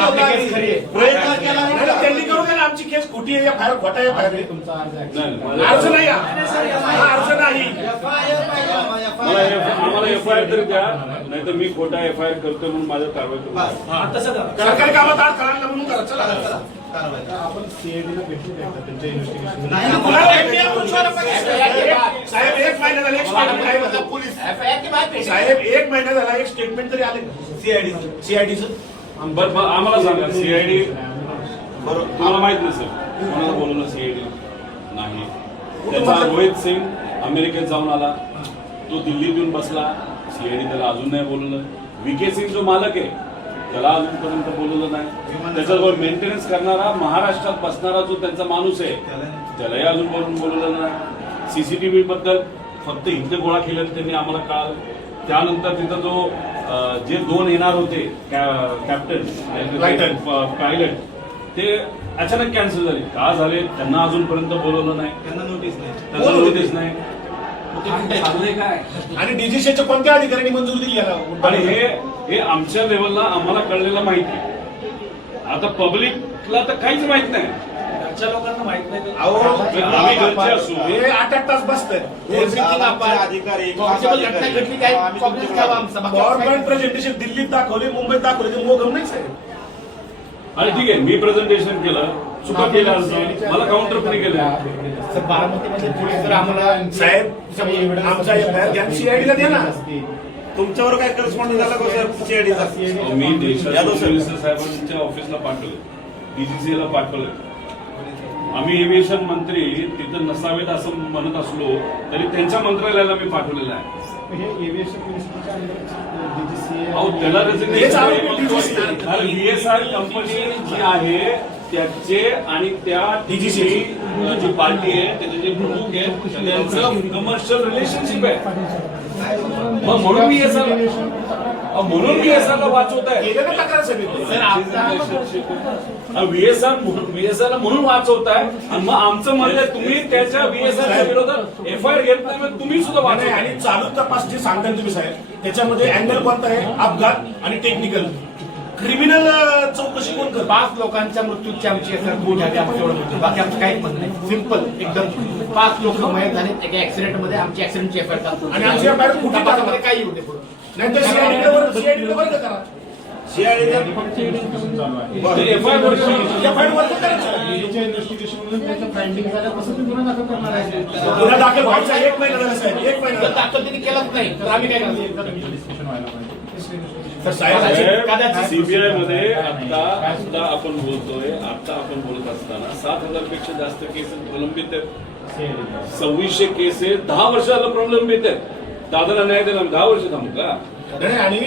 प्रयत्न केला त्यांनी करू द्या ना, आमची केस खोटी आहे, फायर खोटा आहे, फायर तुमचा अर्ज अर्ज नाही, हा अर्ज नाही. आम्हाला एफआयआर तरी द्या, नाही तर मी खोटा एफआयआर करतो म्हणून माझ्या कारवाई करू. सरकारी कामात आड करायला म्हणून करा. चला आपण सीआयडीला भेटू द्या त्यांच्या इन्व्हेस्टिगेशन. साहेब एक महिना झाला, एक स्टेटमेंट पोलीस साहेब, एक महिना झाला, एक स्टेटमेंट तरी आले सीआयडीचं. बरं आम्हाला सांगा, सीआयडी बरोबर तुम्हाला माहित नसेल कोणाला बोलवलं सीआयडी नाही. त्याचा रोहित सिंग अमेरिकेत जाऊन आला, तो दिल्लीत येऊन बसला, सीआयडी त्याला अजून नाही बोलवलं. व्हीके सिंग जो मालक आहे त्याला अजूनपर्यंत बोलवलं नाही. त्याच्याबरोबर मेंटेनन्स करणारा महाराष्ट्रात बसणारा जो त्यांचा माणूस आहे त्यालाही अजून बोलवलं नाही. सीसीटीव्ही बद्दल फक्त इथे गोळा केल्याने त्यांनी आम्हाला कळालं. त्यानंतर तिथं जो जे 2 येणार होते कॅप्टन पायलट ते अचानक कॅन्सल झाले. का झाले त्यांना अजूनपर्यंत बोलवलं नाही, त्यांना नोटीस नाही. आणि डीजीसीच्या कोणत्या अधिकाऱ्यांनी मंजुरी दिली याला? आणि हे आमच्या लेवलला आम्हाला कळलेलं माहिती आहे. आता पब्लिकला तर काहीच माहित नाही. लोकांना माहित नाही. आम्ही घरचे असू, हे 8 तास बसतात अधिकारी गव्हर्नमेंट प्रेझेंटेशन दिल्लीत दाखवले, मुंबईत दाखवले, ते मोगम नाही साहेब. आणि ठीक आहे मी प्रेझेंटेशन केलं, चुका केल्या मला काउंटर पण केलं. बारामतीमध्ये पोलीस जर आम्हाला साहेब आमचा एफआयआर घ्या, सीआयडीला द्या ना. तुमच्यावर काय करस्पॉन्डंट झाला का सर सीआयडीचा? मी देशाच्या मिनिस्टर साहेबांच्या ऑफिसला पाठवलं, डीजीसीला पाठवलं. आम्ही एव्हिएशन मंत्री तिथं नसावेत असं म्हणत असलो तरी त्यांच्या मंत्रालयाला मी पाठवलेलं आहे. त्याला व्हीएसआर कंपनी जी आहे त्याचे आणि त्या डीजीसी जी पार्टी आहे त्याचे जे प्रमुख आहे त्यांचं कमर्शियल रिलेशनशिप आहे. मग म्हणून व्हीएसआरला वाचवत आहे. व्हीएसआरला म्हणून वाचवत आहे. आणि मग आमचं म्हणणं तुम्ही त्याच्या व्हीएसआरच्या विरोधात एफआयआर घेत नाही, मग तुम्ही सुद्धा वाचवा. आणि चालू तपास जे सांगताय तुम्ही साहेब त्याच्यामध्ये अँगल कोणता आहे? अपघात आणि टेक्निकल. क्रिमिनल चौकशी कोण करत? 5 लोकांच्या मृत्यूची आमची बाकी आमचं काहीच म्हणणं नाही. सिंपल एकदम 5 लोक मयत झाले एका ऍक्सिडेंटमध्ये. आमची ऍक्सिडेंटची एफआयआर टाकतो आणि आमची एफआयआर कुठे तपासामध्ये काही होते पुढे नाही तर सीआयडीला वर्ग करा. गुन्हा दाखल व्हायचा 1 महिना झाला साहेब, 1 महिना दाखल त्यांनी केलाच नाही तर आम्ही काय करतो? सीबीआय मध्ये आता आपण बोलतोय, आता आपण बोलत असताना 7,000 पेक्षा जास्त केसेस प्रलंबित आहेत. 2600 केसेस 10 वर्षाला प्रलंबित आहेत. दादाला न्याय दिला 10 वर्ष थांबू का? आणि